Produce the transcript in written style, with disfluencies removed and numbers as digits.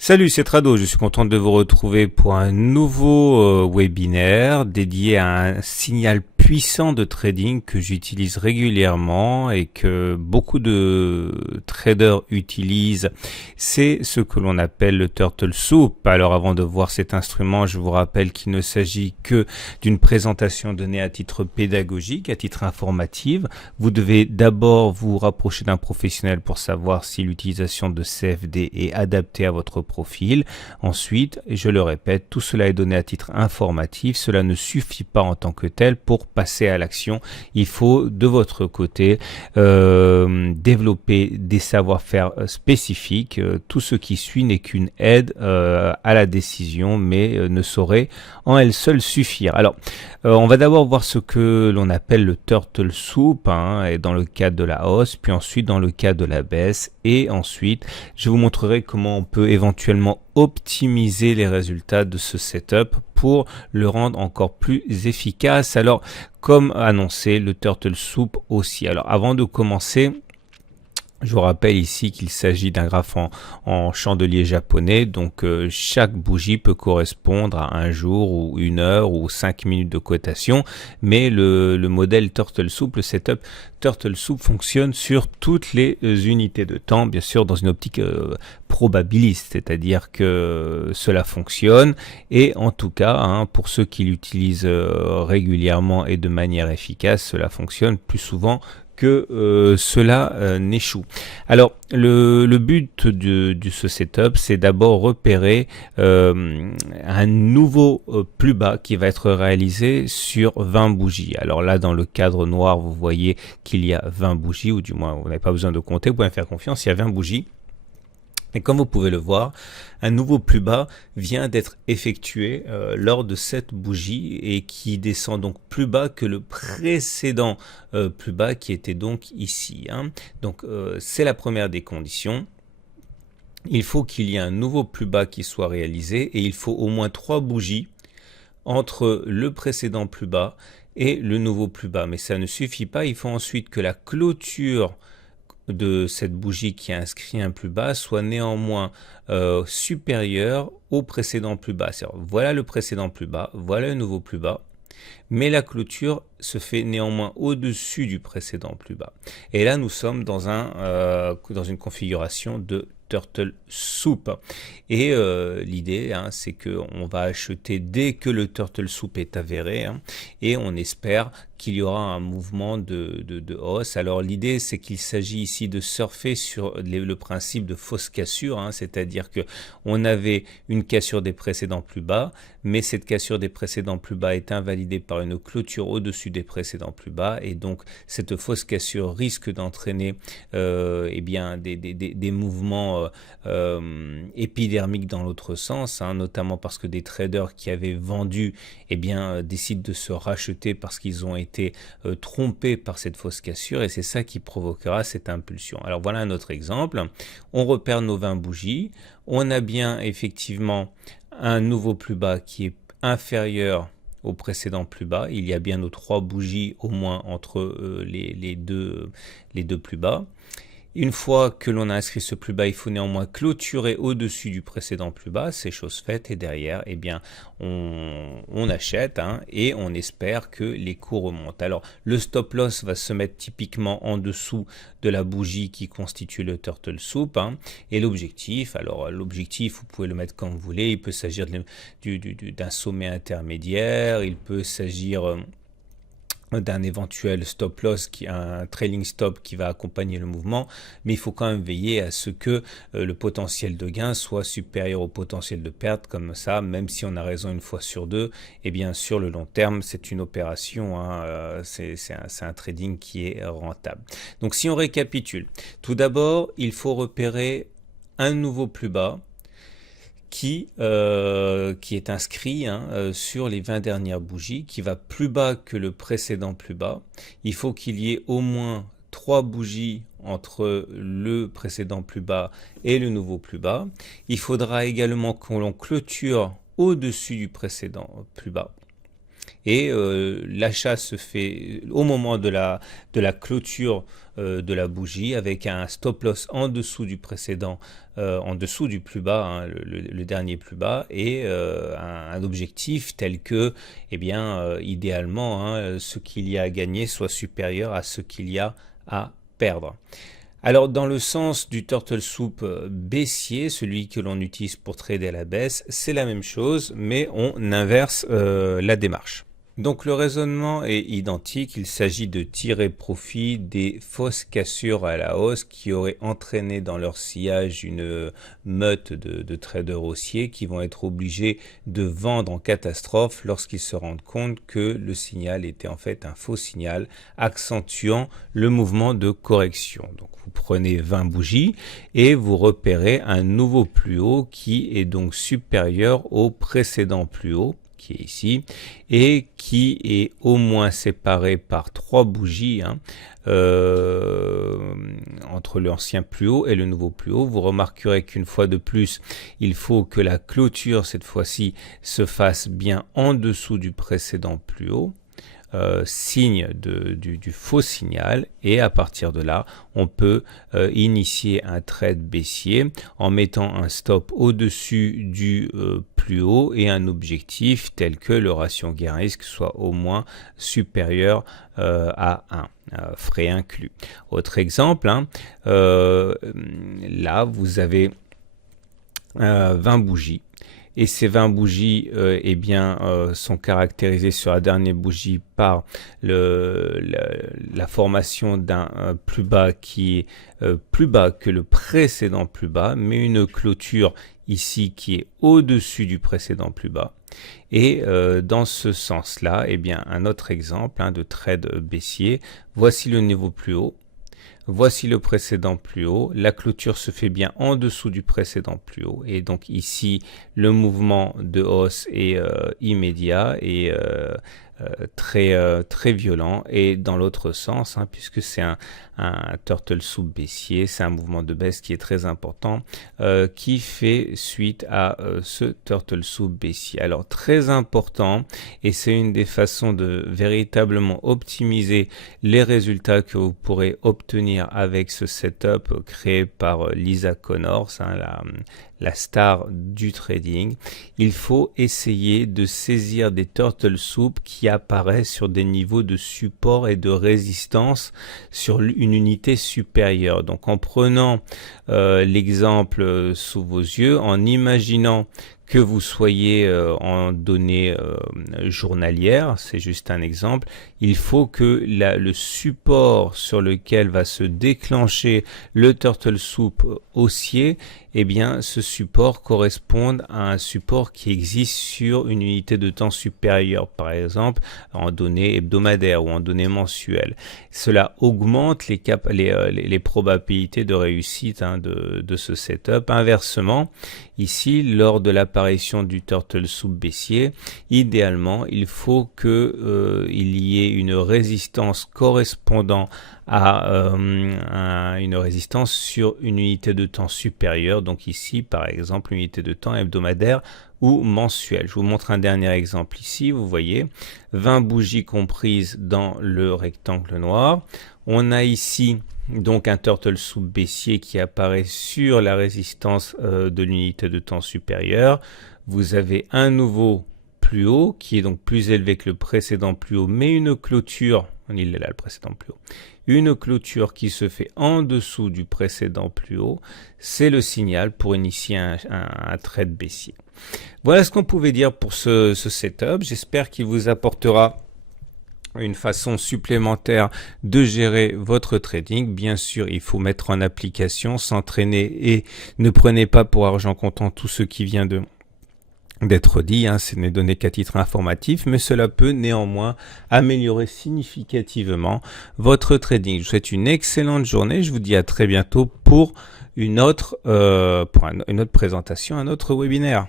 Salut, c'est Trado, je suis content de vous retrouver pour un nouveau webinaire dédié à un signal puissant de trading que j'utilise régulièrement et que beaucoup de traders utilisent. C'est ce que l'on appelle le Turtle Soup. Alors avant de voir cet instrument, je vous rappelle qu'il ne s'agit que d'une présentation donnée à titre pédagogique, à titre informatif. Vous devez d'abord vous rapprocher d'un professionnel pour savoir si l'utilisation de CFD est adaptée à votre profil. Ensuite, je le répète, tout cela est donné à titre informatif. Cela ne suffit pas en tant que tel pour passer à l'action. Il faut de votre côté développer des savoir-faire spécifiques. Tout ce qui suit n'est qu'une aide à la décision, mais ne saurait en elle seule suffire. Alors, on va d'abord voir ce que l'on appelle le Turtle Soup, et dans le cas de la hausse, puis ensuite dans le cas de la baisse, et ensuite je vous montrerai comment on peut éventuellement optimiser les résultats de ce setup pour le rendre encore plus efficace. Alors, comme annoncé, le Turtle Soup aussi. Alors, avant de commencer, je vous rappelle ici qu'il s'agit d'un graphe en chandelier japonais, donc chaque bougie peut correspondre à un jour ou une heure ou 5 minutes de cotation, mais le modèle Turtle Soup, le setup Turtle Soup fonctionne sur toutes les unités de temps, bien sûr dans une optique probabiliste, c'est-à-dire que cela fonctionne, et en tout cas, pour ceux qui l'utilisent régulièrement et de manière efficace, cela fonctionne plus souvent que cela n'échoue. Alors, le but de ce setup, c'est d'abord repérer un nouveau plus bas qui va être réalisé sur 20 bougies. Alors là, dans le cadre noir, vous voyez qu'il y a 20 bougies, ou du moins, vous n'avez pas besoin de compter, vous pouvez me faire confiance, il y a 20 bougies. Et comme vous pouvez le voir, un nouveau plus bas vient d'être effectué lors de cette bougie et qui descend donc plus bas que le précédent plus bas qui était donc ici. Donc c'est la première des conditions. Il faut qu'il y ait un nouveau plus bas qui soit réalisé et il faut au moins 3 bougies entre le précédent plus bas et le nouveau plus bas. Mais ça ne suffit pas, il faut ensuite que la clôture de cette bougie qui a inscrit un plus bas soit néanmoins supérieur au précédent plus bas. Voilà le précédent plus bas, voilà le nouveau plus bas, mais la clôture se fait néanmoins au-dessus du précédent plus bas. Et là, nous sommes dans une configuration de Turtle Soup. Et l'idée, c'est qu'on va acheter dès que le Turtle Soup est avéré, et on espère qu'il y aura un mouvement de hausse. Alors l'idée, c'est qu'il s'agit ici de surfer sur le principe de fausse cassure, c'est-à-dire que on avait une cassure des précédents plus bas, mais cette cassure des précédents plus bas est invalidée par une clôture au-dessus des précédents plus bas, et donc cette fausse cassure risque d'entraîner des mouvements épidermiques dans l'autre sens, notamment parce que des traders qui avaient vendu décident de se racheter parce qu'ils ont été trompés par cette fausse cassure, et c'est ça qui provoquera cette impulsion. Alors voilà un autre exemple. On repère nos 20 bougies, on a bien effectivement un nouveau plus bas qui est inférieur au précédent plus bas. Il y a bien nos 3 bougies au moins entre les deux plus bas. Une fois que l'on a inscrit ce plus bas, il faut néanmoins clôturer au-dessus du précédent plus bas, c'est chose faite, et derrière, on achète et on espère que les cours remontent. Alors, le stop loss va se mettre typiquement en dessous de la bougie qui constitue le Turtle Soup, et l'objectif, vous pouvez le mettre comme vous voulez, il peut s'agir d'un sommet intermédiaire, il peut s'agir d'un éventuel stop loss, un trailing stop qui va accompagner le mouvement, mais il faut quand même veiller à ce que le potentiel de gain soit supérieur au potentiel de perte, comme ça, même si on a raison une fois sur deux, et bien sur le long terme, c'est une opération, c'est un trading qui est rentable. Donc si on récapitule, tout d'abord, il faut repérer un nouveau plus bas, qui est inscrit sur les 20 dernières bougies, qui va plus bas que le précédent plus bas. Il faut qu'il y ait au moins 3 bougies entre le précédent plus bas et le nouveau plus bas. Il faudra également que l'on clôture au-dessus du précédent plus bas. Et l'achat se fait au moment de la clôture de la bougie avec un stop loss en dessous du précédent, en dessous du plus bas, hein, le dernier plus bas, et un objectif tel que, eh bien, idéalement, hein, ce qu'il y a à gagner soit supérieur à ce qu'il y a à perdre. Alors dans le sens du turtle soup baissier, celui que l'on utilise pour trader à la baisse, c'est la même chose, mais on inverse la démarche. Donc le raisonnement est identique, il s'agit de tirer profit des fausses cassures à la hausse qui auraient entraîné dans leur sillage une meute de traders haussiers qui vont être obligés de vendre en catastrophe lorsqu'ils se rendent compte que le signal était en fait un faux signal accentuant le mouvement de correction. Donc vous prenez 20 bougies et vous repérez un nouveau plus haut qui est donc supérieur au précédent plus haut, qui est ici, et qui est au moins séparé par 3 bougies, hein, entre l'ancien plus haut et le nouveau plus haut. Vous remarquerez qu'une fois de plus, il faut que la clôture, cette fois-ci, se fasse bien en dessous du précédent plus haut. Signe du faux signal, et à partir de là on peut initier un trade baissier en mettant un stop au-dessus du plus haut et un objectif tel que le ratio gain-risque soit au moins supérieur à 1. Frais inclus. Autre exemple, hein, là vous avez 20 bougies. Et ces 20 bougies eh bien, sont caractérisées sur la dernière bougie par la formation d'un plus bas qui est plus bas que le précédent plus bas, mais une clôture ici qui est au-dessus du précédent plus bas. Et dans ce sens-là, eh bien, un autre exemple, hein, de trade baissier. Voici le niveau plus haut. Voici le précédent plus haut, la clôture se fait bien en dessous du précédent plus haut, et donc ici le mouvement de hausse est immédiat et très violent, et dans l'autre sens, hein, puisque c'est un turtle soup baissier, c'est un mouvement de baisse qui est très important, qui fait suite à ce turtle soup baissier. Alors très important, et c'est une des façons de véritablement optimiser les résultats que vous pourrez obtenir avec ce setup créé par Lisa Connors, hein, la star du trading. Il faut essayer de saisir des turtle soup qui apparaissent sur des niveaux de support et de résistance sur une unité supérieure. Donc en prenant l'exemple sous vos yeux, en imaginant que vous soyez en données journalières, c'est juste un exemple, il faut que le support sur lequel va se déclencher le turtle soup haussier, eh bien ce support corresponde à un support qui existe sur une unité de temps supérieure, par exemple en données hebdomadaires ou en données mensuelles. Cela augmente les probabilités de réussite, hein, de ce setup. Inversement, ici, lors de l'apparition du turtle soup baissier, idéalement, il faut que il y ait une résistance correspondant à une résistance sur une unité de temps supérieure. Donc ici, par exemple, une unité de temps hebdomadaire ou mensuelle. Je vous montre un dernier exemple ici. Vous voyez 20 bougies comprises dans le rectangle noir. On a ici donc un turtle soup baissier qui apparaît sur la résistance de l'unité de temps supérieure. Vous avez un nouveau plus haut qui est donc plus élevé que le précédent plus haut, mais une clôture, il est là le précédent plus haut, une clôture qui se fait en dessous du précédent plus haut, c'est le signal pour initier un trade baissier. Voilà ce qu'on pouvait dire pour ce setup. J'espère qu'il vous apportera une façon supplémentaire de gérer votre trading. Bien sûr, il faut mettre en application, s'entraîner, et ne prenez pas pour argent comptant tout ce qui vient d'être dit, hein, ce n'est donné qu'à titre informatif, mais cela peut néanmoins améliorer significativement votre trading. Je vous souhaite une excellente journée, je vous dis à très bientôt pour une autre présentation, un autre webinaire.